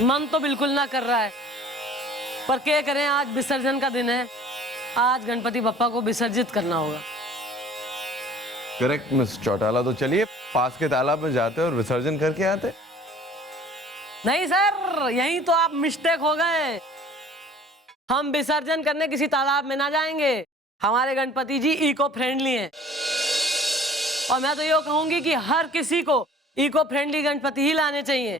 मन तो बिल्कुल ना कर रहा है, पर क्या करें, आज विसर्जन का दिन है। आज गणपति बप्पा को विसर्जित करना होगा। करेक्ट मिस चौटाला, तो चलिए पास के तालाब में जाते और विसर्जन करके आते। नहीं सर, यही तो आप मिस्टेक हो गए। हम विसर्जन करने किसी तालाब में ना जाएंगे। हमारे गणपति जी इको फ्रेंडली हैं, और मैं तो ये कहूंगी कि हर किसी को इको फ्रेंडली गणपति ही लाने चाहिए,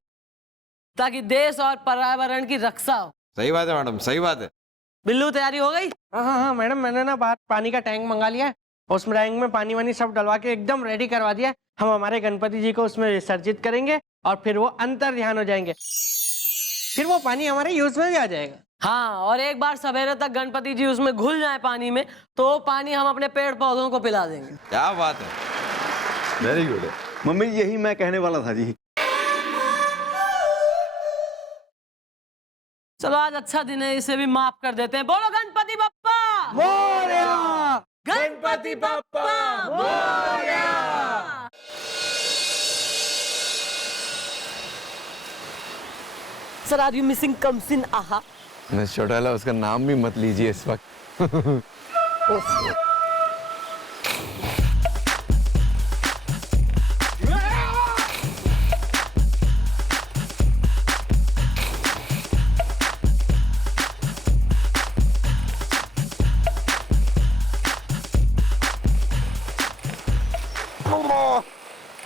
ताकि देश और पर्यावरण की रक्षा हो। सही बात है मैडम, सही बात है। बिल्लू तैयारी हो गई? हाँ मैडम, मैंने ना बाहर पानी का टैंक मंगा लिया है। उसमें टैंक में पानी वानी सब डलवा के एकदम रेडी करवा दिया है। हम हमारे गणपति जी को उसमें विसर्जित करेंगे और फिर वो अंतर ध्यान हो जाएंगे। फिर वो पानी हमारे यूज में भी आ जाएगा। हाँ, और एक बार सवेरे तक गणपति जी उसमें घुल जाए पानी में, तो वो पानी हम अपने पेड़ पौधों को पिला देंगे। क्या बात है, वेरी गुड है। मम्मी यही मैं कहने वाला था जी। चलो आज अच्छा दिन है, इसे भी माफ कर देते हैं। बोलो Ganpati Bappa Morya! Ganpati Bappa Morya! Sir, are you missing comes in आहा? मिस चौटाला, उसका नाम भी मत लीजिए इस वक्त।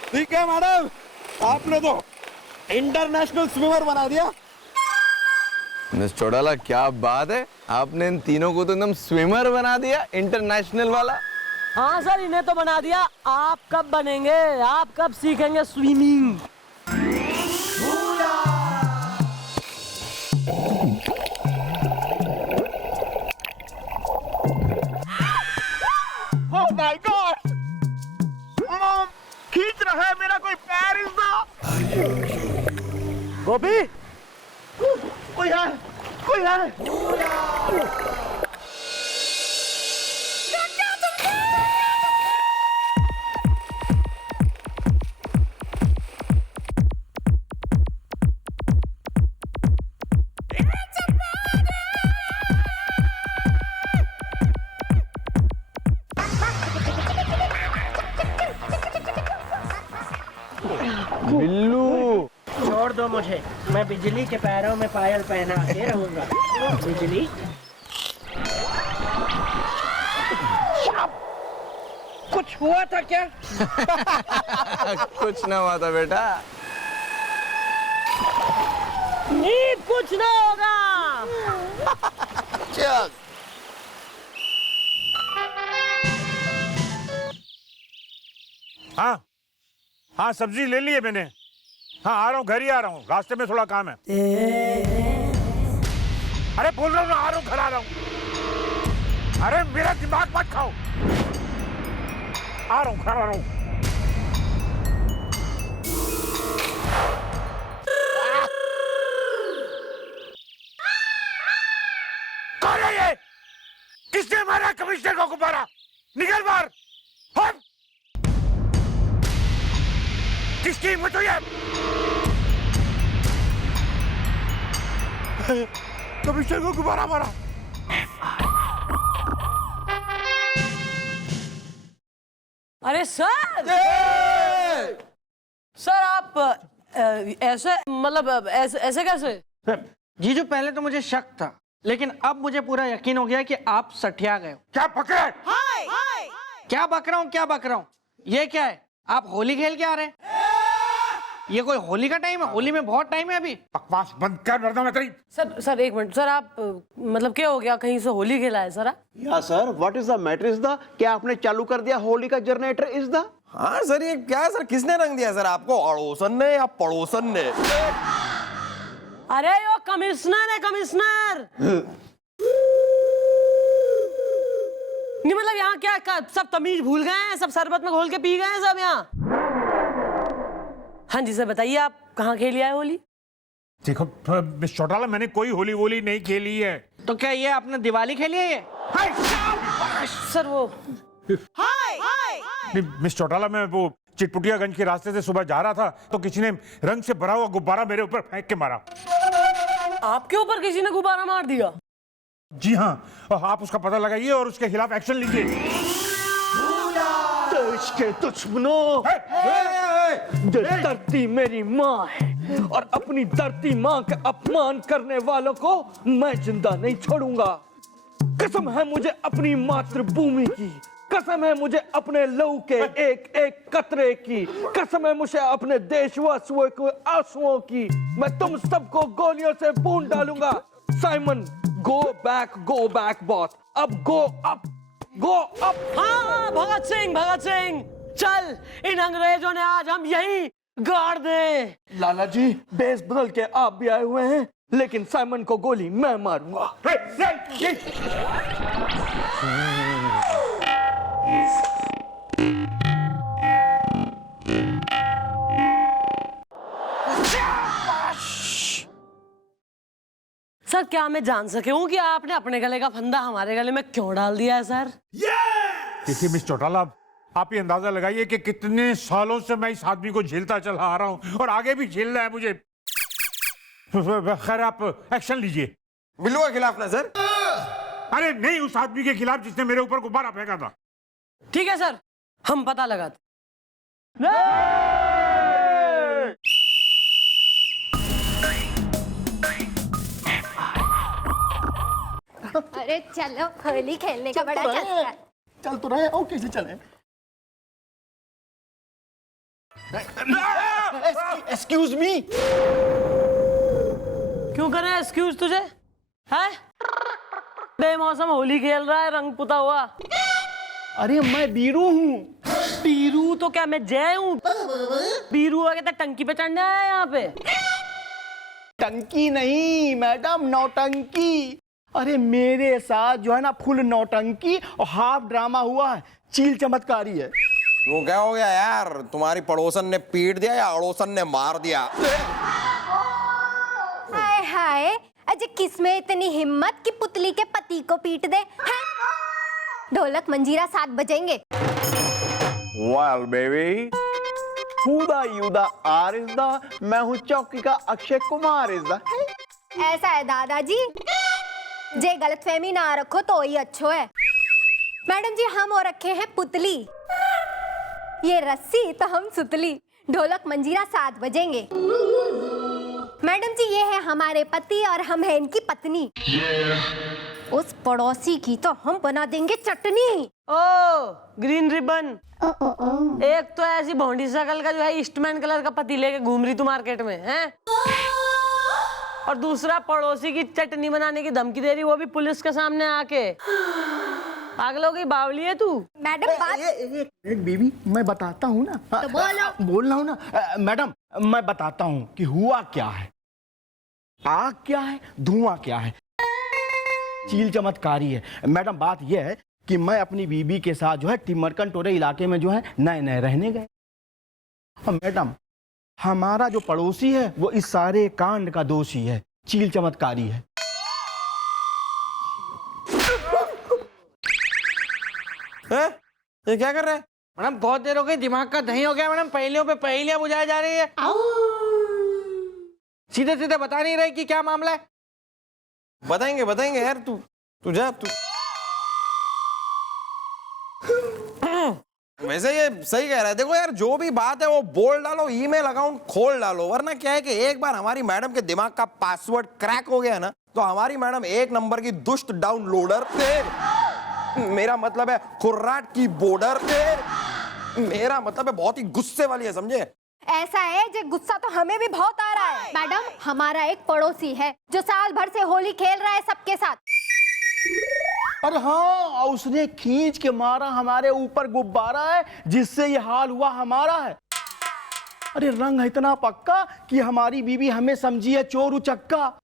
ठीक है मैडम, आपने तो इंटरनेशनल स्विमर बना दिया। मिस चौटाला, क्या बात है, आपने इन तीनों को तो एकदम स्विमर बना दिया, इंटरनेशनल वाला। हाँ सर, इन्हें तो बना दिया। आप कब बनेंगे? आप कब सीखेंगे swimming? Oh my God, mom खींच रहा है मेरा कोई पैर। गोपी, कोई है, कोई है। बिल्लू, छोड़ दो मुझे, मैं बिजली के पैरों में पायल पहना के रहूंगा। बिजली, कुछ हुआ था क्या? कुछ ना हुआ था बेटा। नहीं, कुछ ना होगा। चल। हाँ हाँ, सब्जी ले ली है मैंने। हाँ, आ रहा हूँ, घर ही आ रहा हूँ, रास्ते में थोड़ा काम है। अरे बोल रहा हूँ ना, आ रहा हूँ, घर आ रहा हूँ। अरे मेरा दिमाग मत खाओ, आ रहा हूँ, घर आ रहा हूँ। कौन है ये? किसने मारा कमिश्नर को गुब्बारा? निकल बाहर। हट! किसकी हिम्मत हुई है? कमिश्नर को गुब्बारा मारा। अरे सर, सर आप ऐसे, मतलब ऐसे कैसे? जीजू, पहले तो मुझे शक था, लेकिन अब मुझे पूरा यकीन हो गया कि आप सठिया गए हो। क्या पकड़े? क्या बक रहा हूँ, क्या बक रहा हूँ? ये क्या है? आप होली खेल के आ रहे हैं? ये कोई होली का टाइम है? होली में बहुत टाइम है अभी। बकवास बंद कर, वरना मैं तेरी। सर एक मिनट सर, आप मतलब क्या हो गया, कहीं से होली खेला है सर? या sir, what is the matter is the, क्या आपने चालू कर दिया होली का जनरेटर इज द? हाँ सर, ये क्या है सर, किसने रंग दिया सर आपको, अड़ोसन ने या पड़ोसन ने? अरे वो कमिश्नर है, कमिश्नर। नहीं मतलब यहाँ क्या सब तमीज भूल गए हैं, सब शरबत में घोल के पी गए हैं सब यहाँ। हाँ जी सर, बताइए आप कहाँ खेली आए होली? देखो मिस चौटाला, मैंने कोई होली वोली नहीं खेली है। तो क्या ये आपने दिवाली खेली है? ये सर वो मिस चौटाला, मैं वो चिटपुटियागंज के रास्ते से सुबह जा रहा था, तो किसी ने रंग से भरा हुआ गुब्बारा मेरे ऊपर फेंक के मारा। आपके ऊपर किसी ने गुब्बारा मार दिया? जी हाँ, और आप उसका पता लगाइए और उसके खिलाफ एक्शन लीजिए। देश के दुश्मनों, ये धरती मेरी माँ है और अपनी धरती माँ का अपमान करने वालों को मैं जिंदा नहीं छोड़ूंगा। कसम है मुझे अपनी मातृभूमि की, कसम है मुझे अपने लहू के एक एक कतरे की, कसम है मुझे अपने देशवासियों के आंसुओं की। मैं तुम सबको गोलियों से भून डालूंगा। साइमन, गो बैक बॉस, अब गो अप, गो अप। हाँ, भगत सिंह, चल, इन अंग्रेजों ने आज हम यही गाड़ दे। लाला जी, बेस बदल के आप भी आए हुए हैं, लेकिन साइमन को गोली मैं मारूंगा। सर, क्या मैं जान सके हूँ कि आपने अपने गले का फंदा हमारे गले में क्यों डाल दिया है सर? देखिए मिस चौटाला, आप ये अंदाजा लगाइए कि कितने सालों से मैं इस आदमी को झेलता चला आ रहा हूं और आगे भी झेलना है मुझे। खैर, आप एक्शन लीजिए। बिल्लू के खिलाफ ना सर। अरे नहीं, उस आदमी के खिलाफ जिसने मेरे ऊपर गुब्बारा फेंका था। ठीक है सर, हम पता लगाते। अरे चलो, होली खेलने का बड़ा चस्का है। चल तो रहे, और कैसे चले? Excuse me. क्यों करें एक्सक्यूज तुझे? है बेमौसम होली खेल रहा है, रंग पुता हुआ। अरे मैं बीरू हूँ। बीरू तो क्या मैं जय हूँ? बीरू आ गया टंकी पे चढ़ने आया यहाँ पे। टंकी नहीं मैडम, नौटंकी। अरे मेरे साथ जो है ना फुल नौटंकी और हाफ ड्रामा हुआ है, चील चमत्कारी है। वो क्या हो गया यार, तुम्हारी पड़ोसन ने पीट दिया या अड़ोसन ने मार दिया? हाय हाय, अजय किसमें इतनी हिम्मत कि पुतली के पति को पीट दे? हैं? ढोलक मंजीरा 7 बजेंगे। Well baby, हुदा युदा आरिज़दा, मैं हूँ चौकी का अक्षय कुमार इज़दा। ऐसा है दादाजी, जे गलतफहमी ना रखो तो ही अच्छो है। मैडम जी, हम हो रखे हैं पुतली, ये रस्सी तो हम सुतली। ढोलक मंजीरा 7 बजेंगे। मैडम जी, ये है हमारे पति और हम हैं इनकी पत्नी। उस पड़ोसी की तो हम बना देंगे चटनी। ओ ग्रीन रिबन, एक तो ऐसी भौंडी शकल का जो है ईस्टमैन कलर का पति लेके घूम रही तू मार्केट में हैं, और दूसरा पड़ोसी की चटनी बनाने की धमकी दे रही, वो भी पुलिस के सामने आके। पागलों की बावली है तू। मैडम बात एक बेबी, मैं बताता हूँ ना। तो बोलो। बोल रहा हूँ ना मैडम, मैं बताता हूँ कि हुआ क्या है। आग क्या है, धुआं क्या है, चील चमत्कारी है। मैडम बात यह है कि मैं अपनी बीबी के साथ जो है टिमरकन टोरे इलाके में जो है नए नए रहने गए। मैडम, हमारा जो पड़ोसी है वो इस सारे कांड का दोषी है, चील चमत्कारी है। ये क्या कर रहे हैं? मैडम बहुत देर हो गई, दिमाग का दही हो गया मैडम। पहेलियों पे पहेलियां बुझाई जा रही है। सीधे सीधे बता नहीं रहे कि क्या मामला है। बताएंगे यार, तू जा तू। वैसे ये सही कह रहा है। देखो यार, जो भी बात है वो बोल डालो, ईमेल अकाउंट खोल डालो, वरना क्या है कि एक बार हमारी मैडम के दिमाग का पासवर्ड क्रैक हो गया ना, तो हमारी मैडम 1 नंबर की दुष्ट डाउनलोडर, मेरा मतलब है खुर्राट की बॉर्डर, मेरा मतलब है बहुत ही गुस्से वाली है, समझे? ऐसा है, जो गुस्सा तो हमें भी बहुत आ रहा है। मैडम, हमारा एक पड़ोसी है जो साल भर से होली खेल रहा है सबके साथ। अरे हाँ, उसने खींच के मारा हमारे ऊपर गुब्बारा है, जिससे ये हाल हुआ हमारा है। अरे रंग है इतना पक्का कि हमारी बीबी हमें समझी है चोर उचक्का।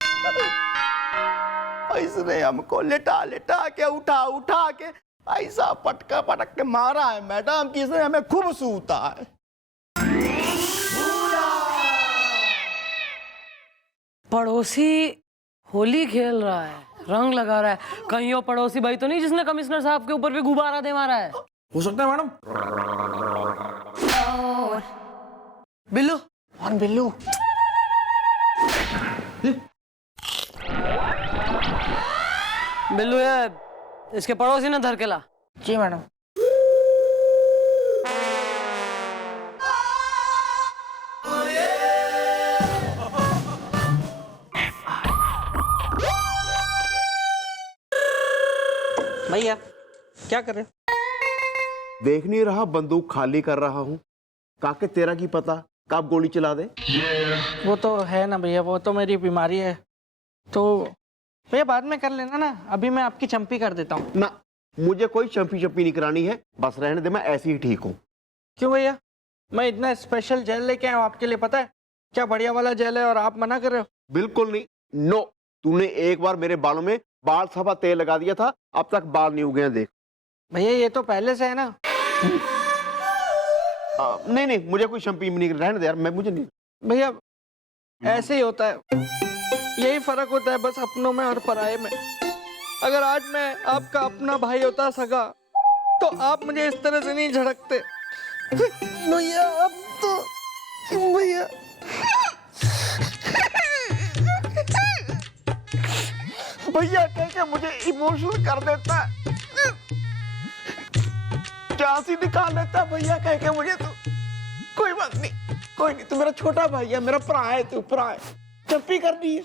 इसने हमको लेटा लेटा के उठा के ऐसा पटका पटक के मारा है मैडम कि इसने हमें खूब सूता है। पड़ोसी होली खेल रहा है, रंग लगा रहा है, कहीं वो पड़ोसी भाई तो नहीं जिसने कमिश्नर साहब के ऊपर भी गुब्बारा दे मारा है? हो सकता है मैडम। बिल्लू और बिल्लू, बिल्लू ये इसके पड़ोसी ने धर के ला। जी मैडम। भैया क्या कर रहे हो? देख नहीं रहा बंदूक खाली कर रहा हूँ। काके तेरा की पता कब गोली चला दे। वो तो है ना भैया, वो तो मेरी बीमारी है। तो भैया बाद में कर लेना ना, अभी मैं आपकी चंपी कर देता हूँ। ना, मुझे कोई चंपी चंपी नहीं करानी है, बस रहने दे, मैं ऐसे ही ठीक हूँ। क्यों भैया? मैं इतना स्पेशल जेल लेके आया हूँ आपके लिए, पता है क्या बढ़िया वाला जेल है, और आप मना कर रहे हो। बिल्कुल नहीं, नो। तूने एक बार मेरे बालों में बाल सफा तेल लगा दिया था, अब तक बाल नहीं उगे हैं, देख। भैया ये तो पहले से है ना। नहीं नहीं, मुझे कोई चंपी नहीं, रहने दे यार, मुझे नहीं। भैया ऐसे ही होता है, यही फर्क होता है बस अपनों में और पराये में। अगर आज मैं आपका अपना भाई होता सगा, तो आप मुझे इस तरह से नहीं झड़कते। भैया अब तो भैया भैया कह के मुझे इमोशनल कर देता है, झांसी निकाल देता है भैया कह के मुझे। तो कोई बात नहीं, कोई नहीं, तू मेरा छोटा भाई है, मेरा भरा है, तू भरा है। चप्पी करनी है,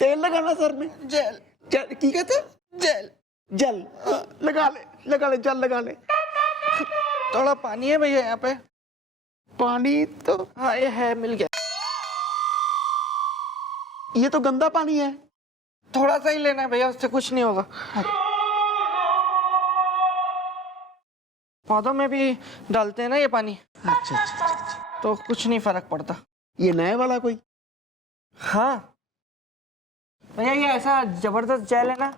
तेल लगाना सर में, जेल जेल की कहते हैं? जेल जल लगा ले जल लगा ले। थोड़ा पानी है भैया यहाँ पे? पानी तो हाँ ये है, मिल गया। ये तो गंदा पानी है। थोड़ा सा ही लेना है भैया, उससे कुछ नहीं होगा। पौधों में भी डालते हैं ना ये पानी। अच्छा, तो कुछ नहीं फर्क पड़ता। ये नया वाला कोई? हाँ भैया ये ऐसा जबरदस्त जेल है ना,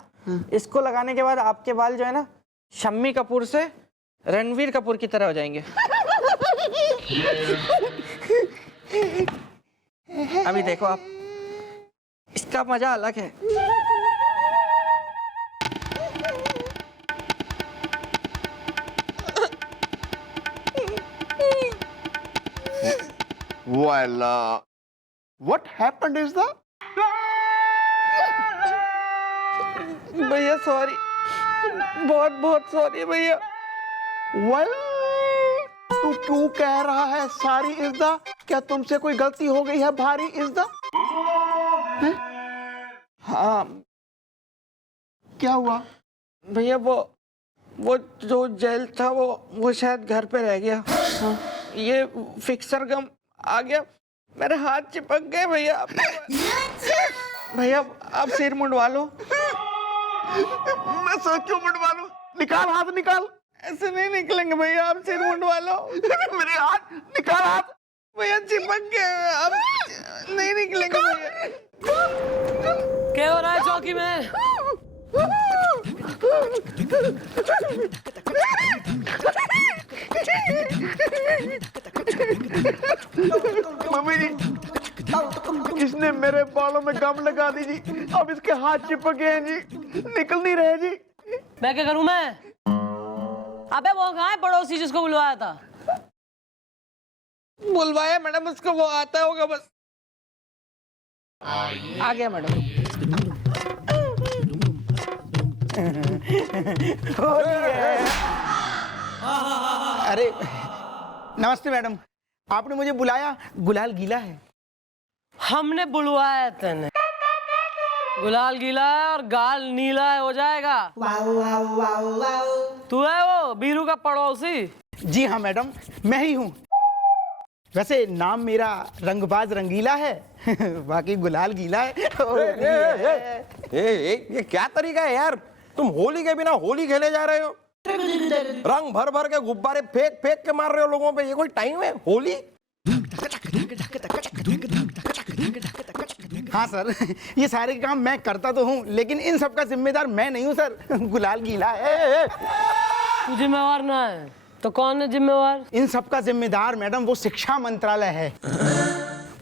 इसको लगाने के बाद आपके बाल जो है ना, शम्मी कपूर से रणवीर कपूर की तरह हो जाएंगे। अभी देखो आप, इसका मजा अलग है। Well, what happened is the? भैया सॉरी, बहुत बहुत सॉरी भैया। Well, तू क्यों कह रहा है सारी इस द? क्या तुमसे कोई गलती हो गई है भारी इस द? हाँ क्या हुआ? भैया वो जो जेल था वो शायद घर पे रह गया। हाँ। ये फिक्सर गम आ गया, मेरे हाथ चिपक गए भैया। भैया आप सिर मुंडवा लो। मैं सर क्यों मुंडवा लूं? निकाल हाथ निकाल। ऐसे नहीं निकलेंगे भैया, आप सिर मुंडवा लो। मेरे हाथ निकाल हाथ। भैया चिपक गए, आप नहीं निकलेंगे भैया। क्या हो रहा है चौकी में? मम्मी जी, इसने मेरे बालों में गम लगा दी जी, अब इसके हाथ चिपक गए हैं जी, निकल नहीं रहे जी। मैं क्या करूं मैं? अबे वो कहाँ है पड़ोसी जिसको बुलवाया था? बुलवाया मैडम उसको, वो आता होगा बस। आ गया मैडम। अरे नमस्ते मैडम, आपने मुझे बुलाया, गुलाल गीला है। हमने बुलवाया तेने, गुलाल गीला है और गाल नीला है, हो जाएगा। तू है वो बीरू का पड़ोसी? जी हाँ मैडम, मैं ही हूँ। वैसे नाम मेरा रंगबाज रंगीला है, बाकी गुलाल गीला है। ये क्या तरीका है यार? तुम होली के बिना होली खेले जा रहे हो, रंग भर भर के गुब्बारे फेंक फेंक के मार रहे हो लोगों पे। ये कोई टाइम है होली? हाँ सर, ये सारे काम मैं करता तो हूँ, लेकिन इन सब का जिम्मेदार मैं नहीं हूँ सर, गुलाल गीला है। तू जिम्मेवार ना है तो कौन है जिम्मेवार? इन सब का जिम्मेदार मैडम वो शिक्षा मंत्रालय है।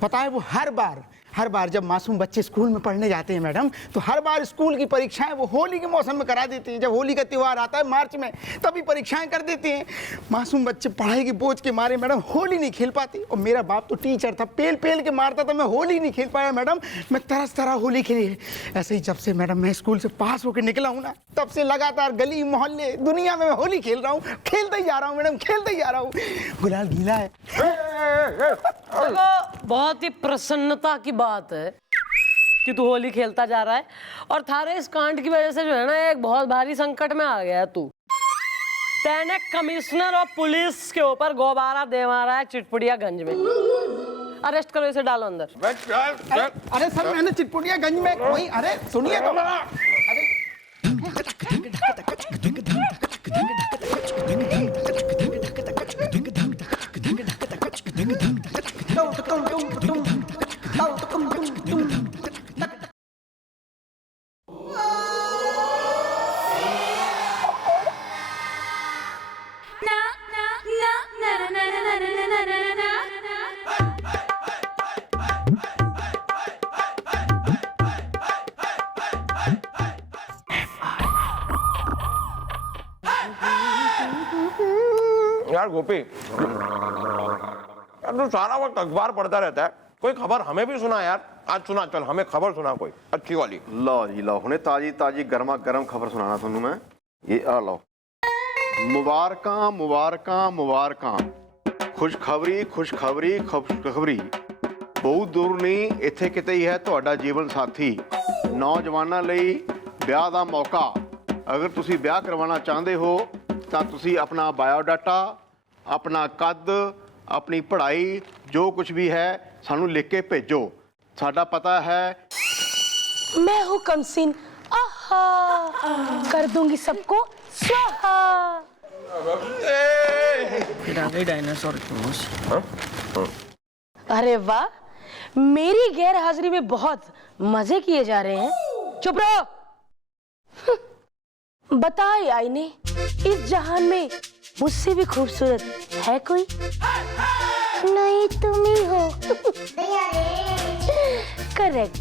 पता है वो हर बार हर बार जब मासूम बच्चे स्कूल में पढ़ने जाते हैं मैडम, तो हर बार स्कूल की परीक्षाएं वो होली के मौसम में करा देती हैं। जब होली का त्यौहार आता है मार्च में, तभी परीक्षाएं कर देते हैं। मासूम बच्चे पढ़ाई के बोझ के मारे मैडम होली नहीं खेल पाते। और मेरा बाप तो टीचर था, पेल पेल के मारता था, मैं होली नहीं खेल पाया मैडम। मैं तरस तरह होली खेली है। ऐसे ही जब से मैडम मैं स्कूल से पास होकर निकला हूँ ना, तब से लगातार गली मोहल्ले दुनिया में मैं होली खेल रहा हूँ, खेलते ही जा रहा हूँ मैडम, खेलते ही जा रहा हूँ। गुलाल गीला है। देखो, बहुत ही प्रसन्नता की बात है कि तू होली खेलता जा रहा है, और थारे इस कांड की वजह से जो है ना, एक बहुत भारी संकट में आ गया है तू। तैने कमिश्नर और पुलिस के ऊपर गोबारा दे मारा है चिटपुड़ियागंज में। अरेस्ट करो इसे, डालो अंदर। अरे सर, मैंने चिटपुटियागंज में कोई, अरे सुनिए तो, अरे यार गोपी, यार तू सारा वक्त अखबार पढ़ता रहता है, कोई खबर हमें भी सुना यार। आज सुना, चल हमें खबर सुना कोई अच्छी वाली। लो जी लो, हुणे ताजी ताजी गर्मा गर्म खबर सुनाना थानू मैं। ये आ लो, मुबारकां मुबारकां मुबारकां, खुशखबरी खुशखबरी खुशखबरी। बहुत दूर नहीं, इत्थे किते ही है तुहाडा जीवन साथी। नौजवानां लई ब्याह दा मौका। अगर तुसी ब्याह करवाना चाहते हो ਤਾਂ ਤੁਸੀਂ अपना बायोडाटा, अपना कद, अपनी पढ़ाई, जो कुछ भी है सानू लिख के भेजो। साडा पता है। मैं हूँ कमसिन, आहा, कर दूंगी सबको स्वाहा। डायनासोर। अरे वाह, मेरी गैर हाजिरी में बहुत मजे किए जा रहे हैं। चुप रहो। बताए आईने, इस जहान में मुझसे भी खूबसूरत है कोई? नहीं, तुम ही हो। करेक्ट,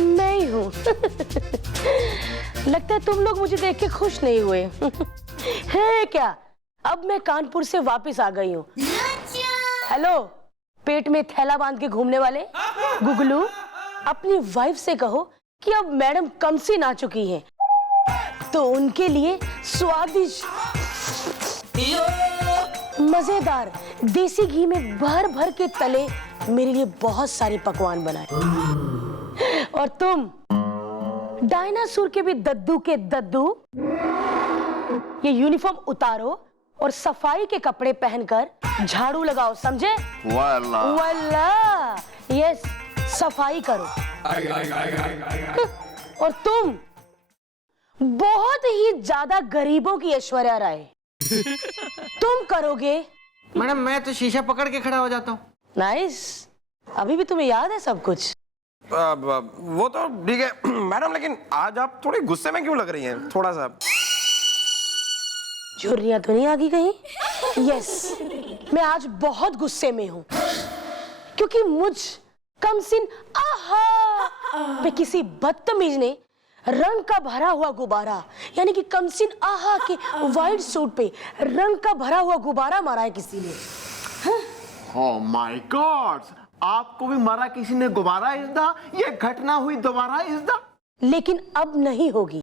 मैं ही हूँ। लगता है तुम लोग मुझे देख के खुश नहीं हुए। है क्या? अब मैं कानपुर से वापस आ गई हूँ। हेलो, पेट में थैला बांध के घूमने वाले गुगलू, अपनी वाइफ से कहो कि अब मैडम कमसिन आ चुकी हैं, तो उनके लिए स्वादिष्ट मजेदार देसी घी में भर भर के तले मेरे लिए बहुत सारे पकवान बनाए। और तुम डायनासोर के भी दद्दू के दद्दू, ये यूनिफॉर्म उतारो और सफाई के कपड़े पहनकर झाड़ू लगाओ, समझे? वाला, यस, सफाई करो। और तुम बहुत ही ज्यादा गरीबों की ऐश्वर्या राय तुम करोगे। मैडम, मैं तो शीशा पकड़ के खड़ा हो जाता हूँ। नाइस, अभी भी तुम्हें याद है सब कुछ? वो तो ठीक है मैडम, लेकिन आज आप थोड़ी गुस्से में क्यों लग रही हैं? थोड़ा सा झुर्रियां तो नहीं आ गई कहीं? यस, मैं आज बहुत गुस्से में हूँ, क्योंकि मुझ कमसिन आहा पे किसी बदतमीज ने रंग का भरा हुआ गुब्बारा, यानी कि कमसिन आहा के वाइट सूट पे रंग का भरा हुआ गुब्बारा मारा है किसी ने। ओह माय गॉड, आपको भी मारा किसी ने गुब्बारा? इज़दा ये घटना हुई दोबारा इज़दा? लेकिन अब नहीं होगी,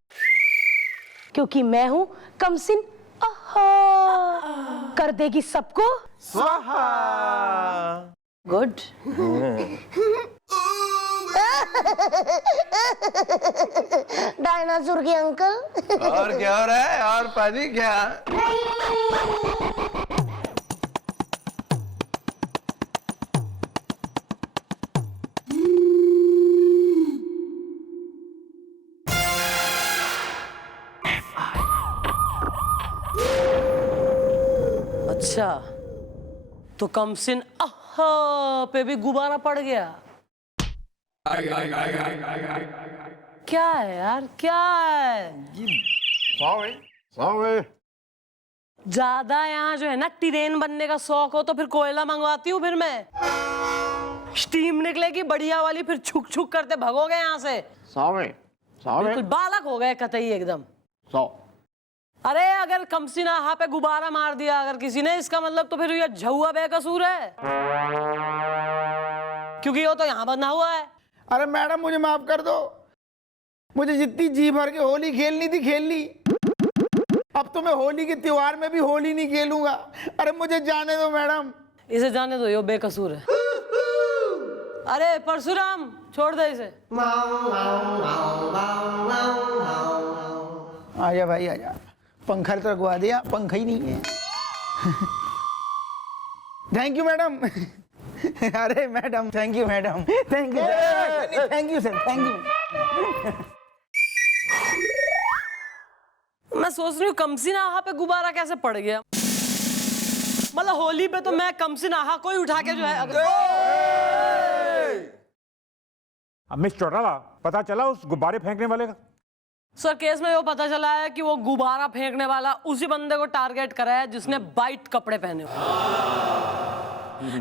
क्योंकि मैं हूं कमसिन आहा, कर देगी सबको स्वाहा। गुड। डायनासोर के अंकल। और क्या हो रहा है? और पाजी क्या? अच्छा, तो कमसिन आहा पे भी गुब्बारा पड़ गया। क्या है यार, क्या है? ज्यादा यहाँ जो है ना टिरेन बनने का शौक हो तो फिर कोयला मंगवाती हूँ फिर मैं। स्टीम निकलेगी बढ़िया वाली, फिर छुक छुक करते भगोगे यहाँ से। 100 में 100 में बिल्कुल बालक हो गए कतई एकदम। 100। अरे अगर कमसिना हा पे गुब्बारा मार दिया अगर किसी ने, इसका मतलब तो फिर ये झुआ बेकसूर है, क्योंकि वो तो यहाँ बंधा हुआ है। अरे मैडम मुझे माफ कर दो, मुझे जितनी जी भर के होली खेलनी थी खेल ली, अब तो मैं होली के त्योहार में भी होली नहीं खेलूंगा। अरे मुझे जाने दो मैडम। इसे जाने दो, ये बेकसूर है। अरे परशुराम छोड़ दे इसे। आजा भाई आजा, पंखा तो लगवा दिया, पंखा ही नहीं है। Thank you madam. अरे madam thank you madam, thank you thank you sir, thank you. मैं सोच रही हूँ कमसिना आहा पे गुब्बारा कैसे पड़ गया। मतलब होली पे तो मैं कमसिना आहा को ही उठा के जो है मिस चौटाला, पता चला उस गुब्बारे फेंकने वाले का? सर केस में वो पता चला है कि वो गुब्बारा फेंकने वाला उसी बंदे को टारगेट करा है जिसने वाइट कपड़े पहने हुए।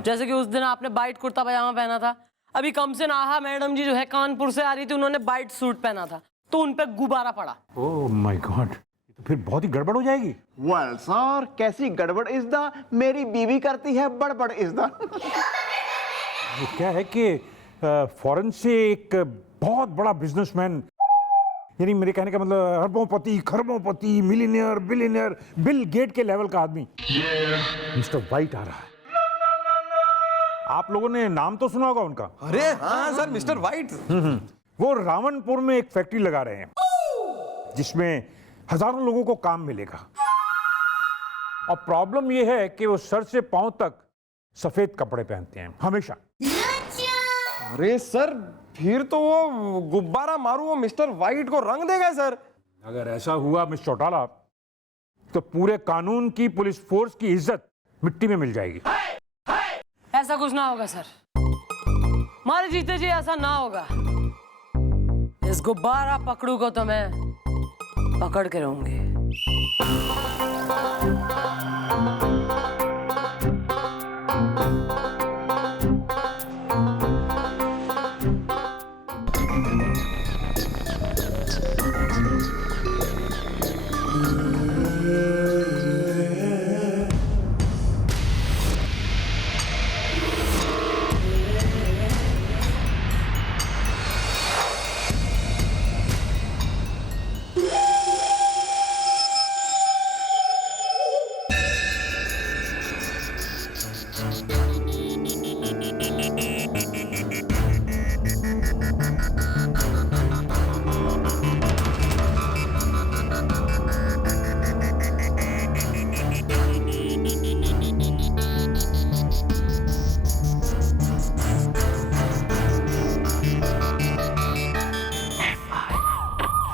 जैसे कि उस दिन आपने वाइट कुर्ता पजामा पहना था, अभी कमसिना आहा मैडम जी जो है कानपुर से आ रही थी, उन्होंने वाइट सूट पहना था, तो उन पे गुब्बारा पड़ा। ओह माय गॉड, तो फिर बहुत ही गड़बड़ हो जाएगी। वेल सर, कैसी गड़बड़ इस दा मेरी बीवी करती है बड़बड़ इस दा। वो क्या है कि फॉरेन से एक बहुत बड़ा बिजनेसमैन, यानी मेरे कहने का मतलब अरबोंपति, खरबोंपति, मिलियनियर, बिलियनियर, बिल गेट के लेवल का आदमी मिस्टर वाइट आ रहा है। आप लोगों ने नाम तो सुना होगा उनका। अरे हाँ सर, मिस्टर वाइट। वो रावणपुर में एक फैक्ट्री लगा रहे हैं जिसमें हजारों लोगों को काम मिलेगा। और प्रॉब्लम यह है कि वो सर से पांव तक सफेद कपड़े पहनते हैं हमेशा। अरे सर, फिर तो वो गुब्बारा मारू वो मिस्टर वाइट को रंग देगा सर। अगर ऐसा हुआ मिस चौटाला, तो पूरे कानून की, पुलिस फोर्स की इज्जत मिट्टी में मिल जाएगी। ऐसा कुछ ना होगा सर, मारे जीते जी ऐसा ना होगा। इस गुब्बारा पकड़ू को तो मैं पकड़ के रहूंगी।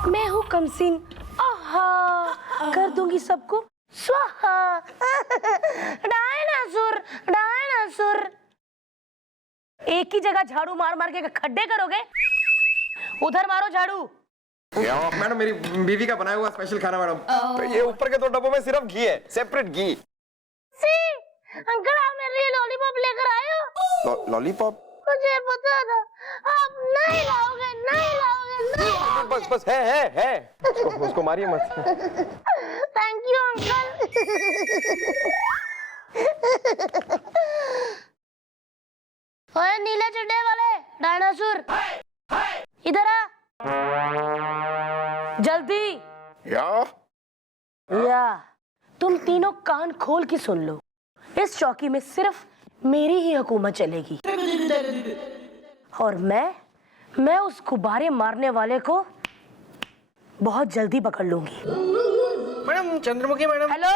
मैं हूँ कमसीन, आहा कर दूंगी सबको स्वाहा। Dinosaur dinosaur. एक ही जगह झाड़ू मार मार के खड्डे करोगे? उधर मारो झाड़ू। मैडम, मेरी बीवी का बनाया हुआ स्पेशल खाना मैडम। तो ये ऊपर के 2 डब्बों में सिर्फ घी है, सेपरेट घी। अंकल आप मेरे लिए लॉलीपॉप लेकर आए हो? लॉलीपॉप? मुझे पता था आप नहीं लाओगे, नहीं लाओगे, नहीं लाओगे। बस बस है। उसको मारिए मत। Thank you uncle. ओए नीले चड्डे वाले डायनासोर, इधर आ जल्दी। या तुम तीनों कान खोल के सुन लो, इस चौकी में सिर्फ मेरी ही हुकूमत चलेगी और मैं उस गुब्बारे मारने वाले को बहुत जल्दी पकड़ लूंगी। Madam Chandramukhi madam. हेलो,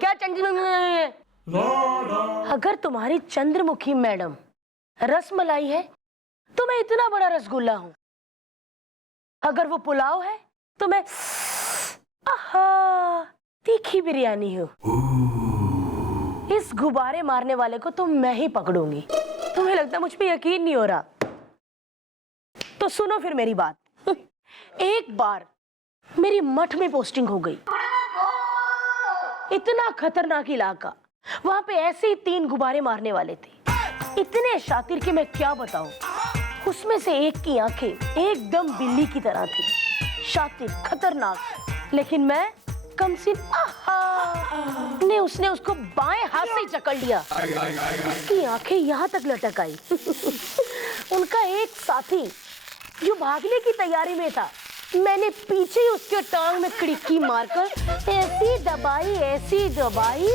क्या चंद्रमुखी? अगर तुम्हारी चंद्रमुखी मैडम रसमलाई है तो मैं इतना बड़ा रसगुल्ला हूं। अगर वो पुलाव है तो मैं आहा तीखी बिरयानी हूं। इस गुब्बारे मारने वाले को तो मैं ही पकड़ूंगी। तुम्हें लगता है मुझ पे यकीन नहीं हो रहा? तो सुनो फिर मेरी बात। एक बार मेरी मठ में पोस्टिंग हो गई। इतना खतरनाक इलाका, वहां पे ऐसे ही 3 गुब्बारे मारने वाले थे। इतने शातिर कि मैं क्या बताऊं। उसमें से एक की आंखें एकदम बिल्ली की तरह थी, शातिर, खतरनाक। लेकिन मैं कमसिन ने उसने उसको बाएं हाथ से जकड़ लिया। उसकी आंखें यहाँ तक लटक आई। उनका एक साथी जो भागने की तैयारी में था, मैंने पीछे ही उसके टांग में खिड़की मारकर ऐसी दबाई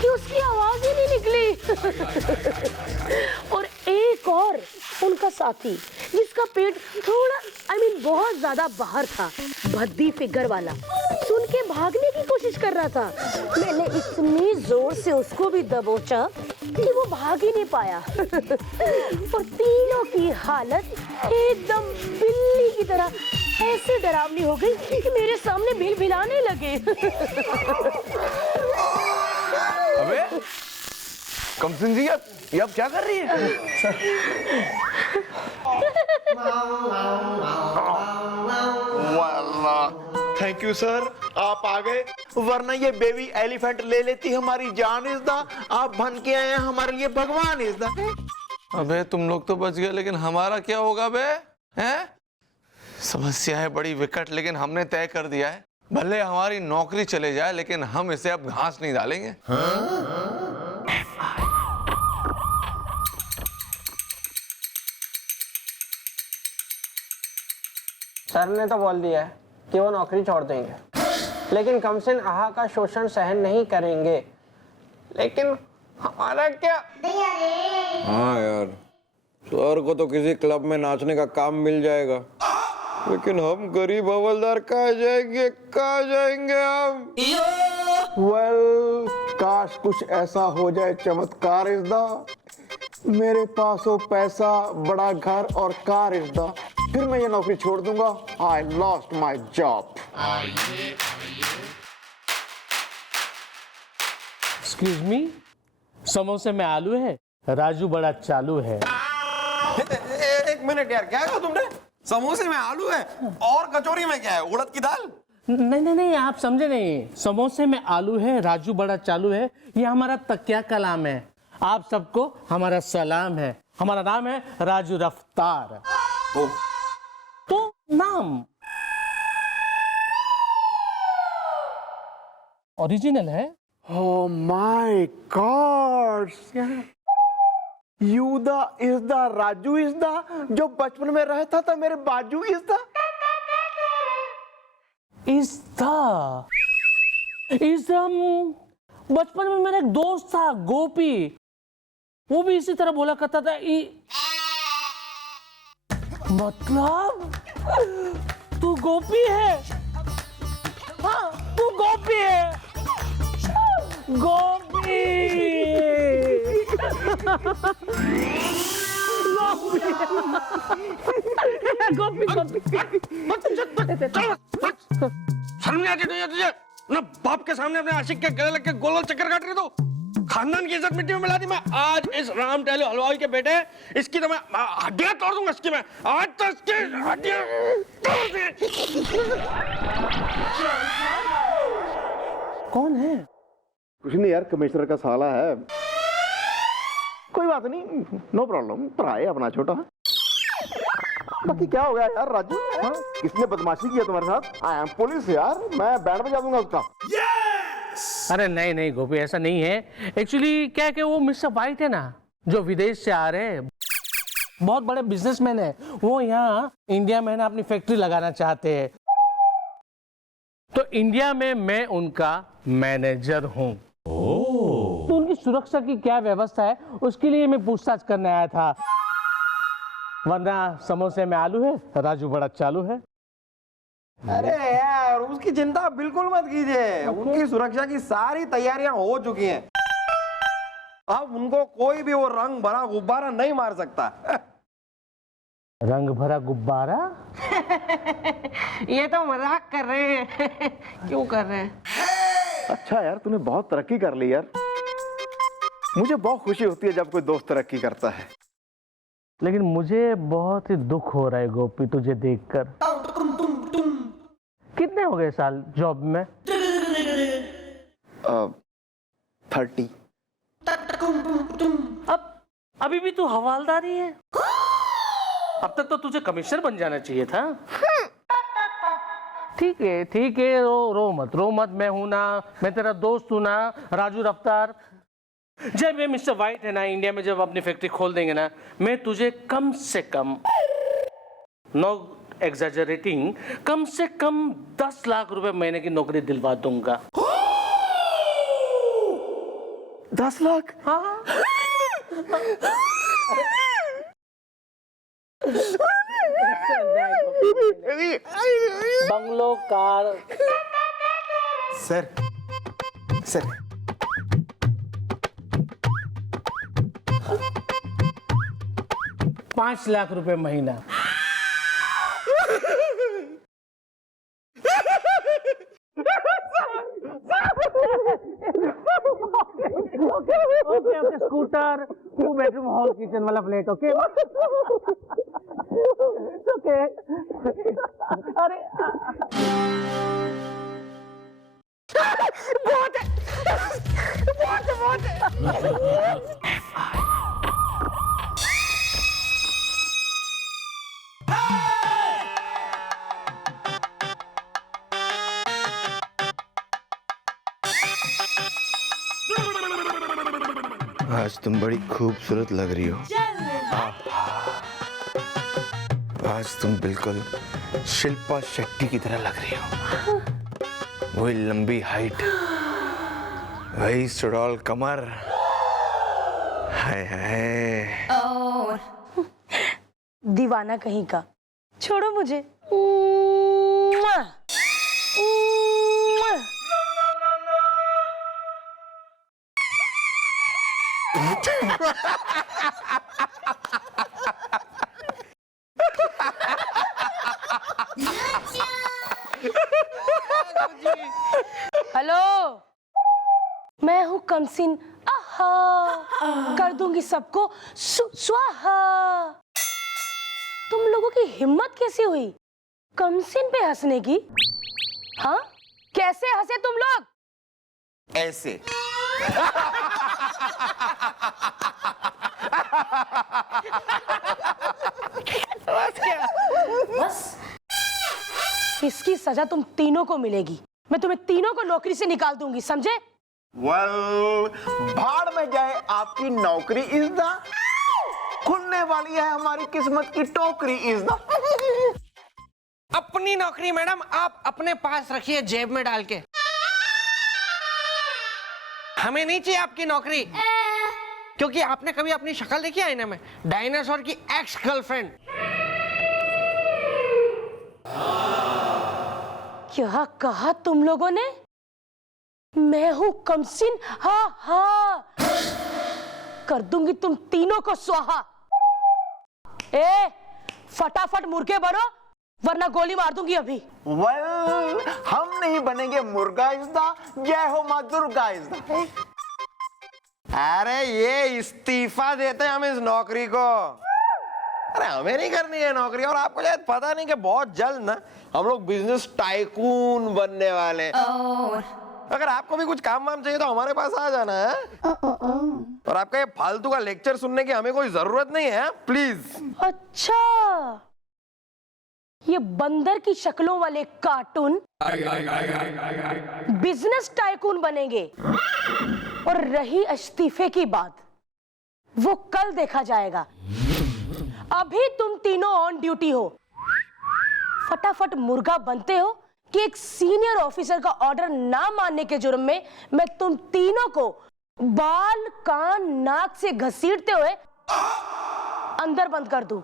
कि उसकी आवाज ही नहीं निकली। और एक और उनका साथी जिसका पेट थोड़ा बहुत ज्यादा बाहर था, भद्दी फिगर वाला, सुन के भागने की कोशिश कर रहा था। मैंने इतनी जोर से उसको भी दबोचा कि वो भाग ही नहीं पाया। और तीनों की हालत एकदम बिल्ली की तरह ऐसे डरावनी हो गई कि मेरे सामने भिलभिलाने लगे। अबे कमसिन जी, ये आप क्या कर रही हैं? थैंक यू सर, आप आ गए, वरना ये बेबी एलिफेंट ले लेती हमारी जान। इज़दा आप बन के आए हैं हमारे लिए भगवान। इज़दा अबे तुम लोग तो बच गए, लेकिन हमारा क्या होगा बे? हैं? समस्या है बड़ी विकट, लेकिन हमने तय कर दिया है, भले हमारी नौकरी चले जाए लेकिन हम इसे अब घास नहीं डालेंगे। सर ने तो बोल दिया है कि वो नौकरी छोड़ देंगे, लेकिन कमसिन आहा का शोषण सहन नहीं करेंगे। लेकिन हमारा क्या? हाँ यार, सर को तो किसी क्लब में नाचने का काम मिल जाएगा, लेकिन हम गरीब हवलदार कहाँ जाएंगे हम? वेल, काश कुछ ऐसा हो जाए चमत्कार। इज़दा मेरे पास हो पैसा, बड़ा घर और कार। इज़दा फिर मैं ये नौकरी छोड़ दूंगा। I lost my job. Excuse me, समोसे में आलू है, राजू बड़ा चालू है। एक मिनट यार, क्या कहा तुमने? समोसे में आलू है और कचौरी में क्या है? उड़द की दाल? नहीं, आप समझे नहीं। समोसे में आलू है, राजू बड़ा चालू है, ये हमारा तकिया कलाम है। आप सबको हमारा सलाम है। हमारा नाम है राजू रफ्तार। तो नाम ओरिजिनल है। Oh my God! यूदा इज़दा राजू इज़दा जो बचपन में रहता था मेरे बाजू इज़दा। बचपन में मेरा एक दोस्त था गोपी, वो भी इसी तरह बोला करता था। मतलब तू गोपी है? हाँ, तू गोपी है। गोपी शर्म नहीं आती तुझे? ना बाप के सामने अपने आशिक के गले लग के गोल चक्कर काट रही तो खानदान की इज्जत मिट्टी में मिला दी। मैं आज इस राम टहलू हलवाई के बेटे, इसकी तो मैं हड्डियां तोड़ दूंगा। इसकी मैं आज तो इसकी हड्डियां तोड़ दी। कौन है? कुछ नहीं यार, कमिश्नर का साला है। कोई बात नहीं, नो प्रॉब्लम, भरा है अपना छोटा। बाकी क्या हो गया यार राजू? हाँ? किसने बदमाशी किया तुम्हारे साथ? आई एम पुलिस यार, मैं बैंड बजा दूंगा उसका। अरे नहीं गोपी, ऐसा नहीं है। एक्चुअली क्या है कि वो मिस्टर वाइट है ना, जो विदेश से आ रहे हैं, बहुत बड़े बिजनेसमैन है। वो यहाँ इंडिया में ना अपनी फैक्ट्री लगाना चाहते हैं, तो इंडिया में मैं उनका मैनेजर हूँ। तो उनकी सुरक्षा की क्या व्यवस्था है, उसके लिए मैं पूछताछ करने आया था। वरना समोसे में आलू है, राजू बड़ा चालू है। अरे यार, उसकी चिंता बिल्कुल मत कीजिए। उनकी सुरक्षा की सारी तैयारियां हो चुकी हैं। अब उनको कोई भी वो रंग भरा गुब्बारा नहीं मार सकता। रंग भरा गुब्बारा? ये तो मजाक कर रहे हैं। क्यों कर रहे हैं? अच्छा यार, तूने बहुत तरक्की कर ली यार। मुझे बहुत खुशी होती है जब कोई दोस्त तरक्की करता है। लेकिन मुझे बहुत ही दुख हो रहा है गोपी, तुझे देखकर। कितने हो गए साल जॉब में? 30। अब अभी भी तू हवालदारी है? अब तक तो तुझे कमिश्नर बन जाना चाहिए था। ठीक है, रो मत, मैं हूं ना, मैं तेरा दोस्त हूं ना, राजू रफ्तार। जब ये मिस्टर वाइट है ना इंडिया में जब अपनी फैक्ट्री खोल देंगे ना, मैं तुझे कम से कम, नो एग्जैजरेटिंग, कम से कम 10 लाख रुपए महीने की नौकरी दिलवा दूंगा। 10 लाख? हाँ। Bungalow, car. सर 5 लाख रुपए महीना। Okay, scooter, 2 bedroom hall kitchen वाला फ्लैट। Okay okay. अरे बहुत है। आज तुम बड़ी खूबसूरत लग रही हो। आज तुम बिल्कुल शिल्पा शेट्टी की तरह लग रही हो। वही लंबी हाइट, वही सुडौल कमर। हाय हाय। दीवाना कहीं का, छोड़ो मुझे। हेलो, मैं हूँ कमसिन। आहा, कर दूंगी सबको स्वाहा। तुम लोगों की हिम्मत कैसे हुई कमसिन पे हंसने की? हाँ, कैसे हंसे तुम लोग? ऐसे। बस इसकी सजा तुम तीनों को मिलेगी। मैं तुम्हें तीनों को नौकरी से निकाल दूंगी, समझे? भाड़ में जाए आपकी नौकरी इस दा, खुलने वाली है हमारी किस्मत की टोकरी इस दा। अपनी नौकरी मैडम आप अपने पास रखिए, जेब में डाल के। हमें नहीं चाहिए आपकी नौकरी, क्योंकि आपने कभी अपनी शक्ल देखी आईने में? डायनासोर की एक्स गर्लफ्रेंड। क्या कहा तुम लोगों ने? मैं हूं कमसिन? हाँ हाँ, कर दूंगी तुम तीनों को स्वाहा। ए, फटाफट मुर्गे बनो, वरना गोली मार दूंगी अभी। हम नहीं बनेंगे मुर्गा इस दा, जय हो माँ दुर्गा इस दा। अरे ये इस्तीफा देते हैं हम इस नौकरी को। अरे हमें नहीं करनी है नौकरी। और आपको शायद पता नहीं कि बहुत जल्द ना हम लोग बिजनेस टाइकून बनने वाले हैं। अगर आपको भी कुछ काम वाम चाहिए तो हमारे पास आ जाना है। और आपका ये फालतू का लेक्चर सुनने की हमें कोई जरूरत नहीं है, प्लीज। अच्छा, ये बंदर की शक्लों वाले कार्टून बिजनेस टाइकून बनेंगे। और रही इस्तीफे की बात, वो कल देखा जाएगा। अभी तुम तीनों ऑन ड्यूटी हो। फटाफट मुर्गा बनते हो कि एक सीनियर ऑफिसर का ऑर्डर ना मानने के जुर्म में मैं तुम तीनों को बाल कान नाक से घसीटते हुए अंदर बंद कर दूं।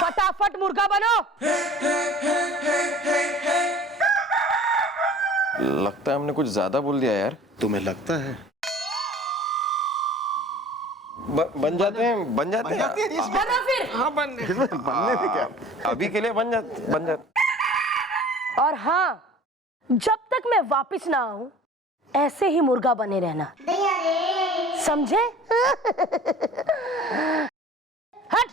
फटाफट मुर्गा बनो। लगता है हमने कुछ ज्यादा बोल दिया यार। तुम्हें लगता है? बन जाते हैं। बनो फिर। हाँ, बनने बनने में क्या? अभी के लिए बन जाते। और हाँ, जब तक मैं वापस ना आऊं ऐसे ही मुर्गा बने रहना, समझे? हट।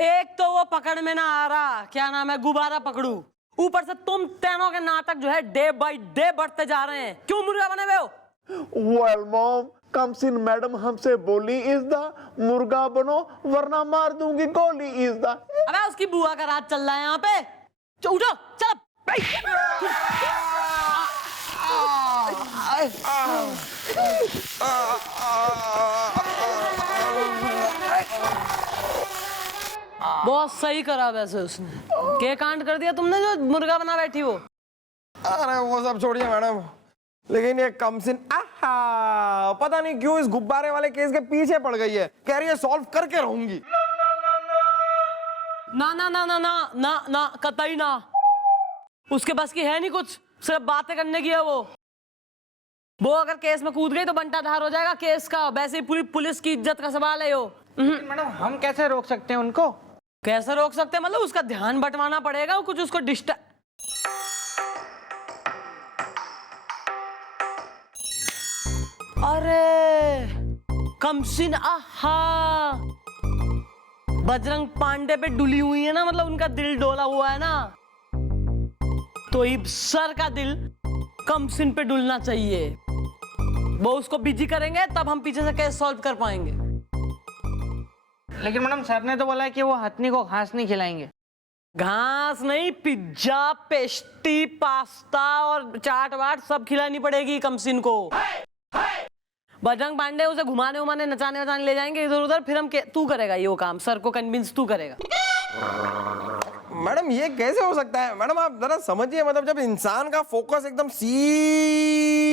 एक तो वो पकड़ में ना आ रहा, क्या नाम है, गुब्बारा पकड़ू, ऊपर से तुम तीनों के नाटक जो है डे बाय डे बढ़ते जा रहे हैं। क्यों मुर्गा बने हुए हो? वेल मॉम, कमसिन मैडम हमसे बोली इज द मुर्गा बनो वरना मार दूंगी गोली इज द। अबे उसकी बुआ का राज चल रहा है यहाँ पे। उठो चल। बहुत सही करा वैसे उसने। क्या कांड कर दिया तुमने जो मुर्गा बना बैठी हो? अरे वो सब छोड़िए मैडम, लेकिन ये कमसिन आहा पता नहीं क्यों इस गुब्बारे वाले केस के पीछे पड़ गई है, कह रही है सॉल्व करके रहूंगी। ना ना ना ना ना ना ना कतई ना, उसके बस की है नहीं कुछ, सिर्फ बातें करने की है वो अगर केस में कूद गई तो बंटा धार हो जाएगा केस का। वैसे ही पूरी पुलिस की इज्जत का सवाल है यो। मैडम हम कैसे रोक सकते हैं उनको? कैसे रोक सकते हैं मतलब उसका ध्यान बंटवाना पड़ेगा, कुछ उसको डिस्टर्ब। अरे कमसिन आहा, बजरंग पांडे पे डुली हुई है ना, मतलब उनका दिल डोला हुआ है ना, तो इब सर का दिल कमसिन पे डुलना चाहिए। वो उसको बिजी करेंगे तब हम पीछे से केस सॉल्व कर पाएंगे। लेकिन मैडम सर ने तो बोला है कि वो हथनी को घास नहीं खिलाएंगे। घास नहीं, पिज्जा, पेस्ट्री, पास्ता और चाट वाट सब खिलानी पड़ेगी कमसिन को। बजरंग पांडे उसे घुमाने उमाने नचाने वचाने ले जाएंगे इधर उधर, फिर हम तू करेगा ये वो काम, सर को कन्विंस तू करेगा। मैडम ये कैसे हो सकता है? मैडम आप जरा समझिए, मतलब जब इंसान का फोकस एकदम सीधा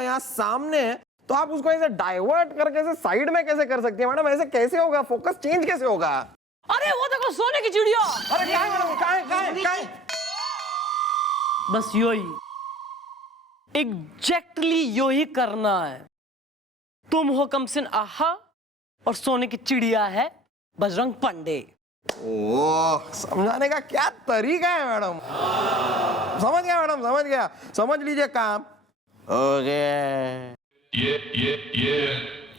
यहाँ सामने है तो आप उसको ऐसे डाइवर्ट करके ऐसे साइड में कैसे कर सकती है? मैडम ऐसे कैसे होगा? फोकस चेंज कैसे होगा? अरे वो देखो सोने की चिड़िया। अरे क्या है मैडम, क्या है? बस यो ही, एग्जैक्टली यो ही करना है। तुम हो कमसिन आहा और सोने की चिड़िया है बजरंग पांडे। ओह, समझाने का क्या तरीका है मैडम। समझ गया मैडम, समझ गया, समझ लीजिए काम हो गया।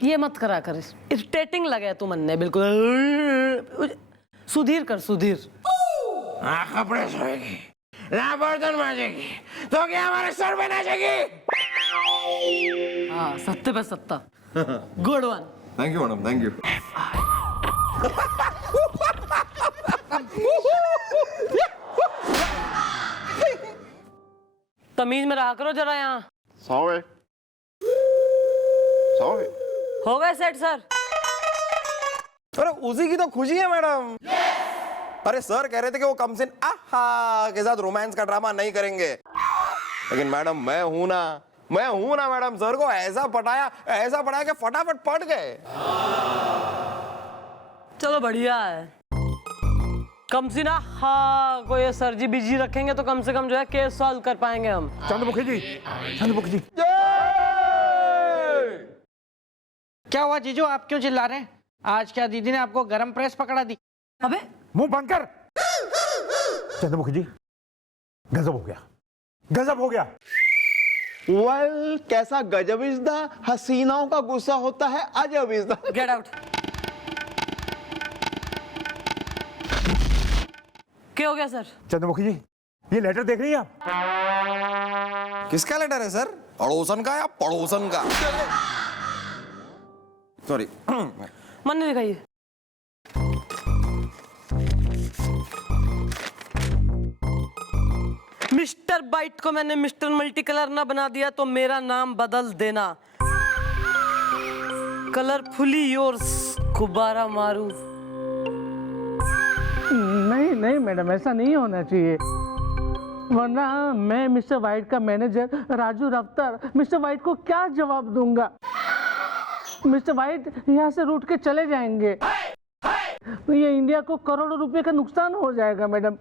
ये मत करा कर, इरिटेटिंग लगे तू मन ने बिल्कुल। सुधीर कर सुधीर। कपड़े सोएगी ना बर्तन मांजेगी तो क्या हमारे सर पे नाचेगी? हाँ सत्ते पे सत्ता। Good one. Thank you madam, thank you. तमीज में रहा करो जरा यहाँ। सौवे हो गए सेट सर? अरे उसी की तो खुशी है मैडम। अरे सर कह रहे थे कि वो कमसिन आहा के साथ रोमांस का ड्रामा नहीं करेंगे, लेकिन मैडम मैं हूं ना मैडम। सर को ऐसा पटाया कि फटाफट पट गए। चलो बढ़िया है। कमसिन आहा को ये सर जी बिजी रखेंगे तो कम से कम जो है केस सॉल्व कर पाएंगे हम। चंद्रमुखी जी, चंद्रमुखी जी। क्या हुआ जीजू, आप क्यों चिल्ला रहे हैं? आज क्या दीदी ने आपको गरम प्रेस पकड़ा दी? अबे मुंह बंद कर। चंद्रमुखी जी, गजब हो गया, गजब हो गया। वेल कैसा गजब इज द, हसीनाओं का गुस्सा होता है अजब इज द। Get out. क्या हो गया सर? चंद्रमुखी जी, ये लेटर देख रही हैं आप? किसका लेटर है सर? अड़ोसन का या पड़ोसन का? सॉरी मन नहीं दिखाइए। मिस्टर बाइट को मैंने मिस्टर मल्टी कलर ना बना दिया तो मेरा नाम बदल देना। कलरफुली योर्स गुब्बारा मारू। नहीं नहीं मैडम, ऐसा नहीं होना चाहिए, वरना मैं मिस्टर वाइट का मैनेजर राजू रफ्तार मिस्टर वाइट को क्या जवाब दूंगा? मिस्टर वाइट यहाँ से रूठ के चले जाएंगे, ये इंडिया को करोड़ों रुपए का नुकसान हो जाएगा। मैडम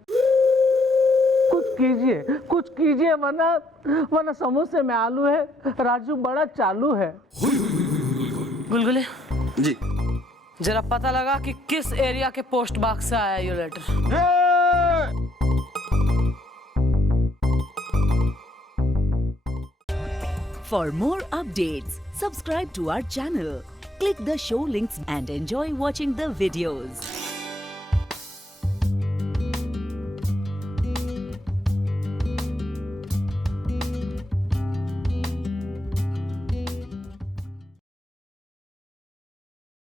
कुछ कीजिए वरना समोसे में आलू है, राजू बड़ा चालू है। गुलगुले जी, जरा पता लगा कि किस एरिया के पोस्ट बॉक्स से आया ये letter. For more updates, subscribe to our channel, click the show links and enjoy watching the videos.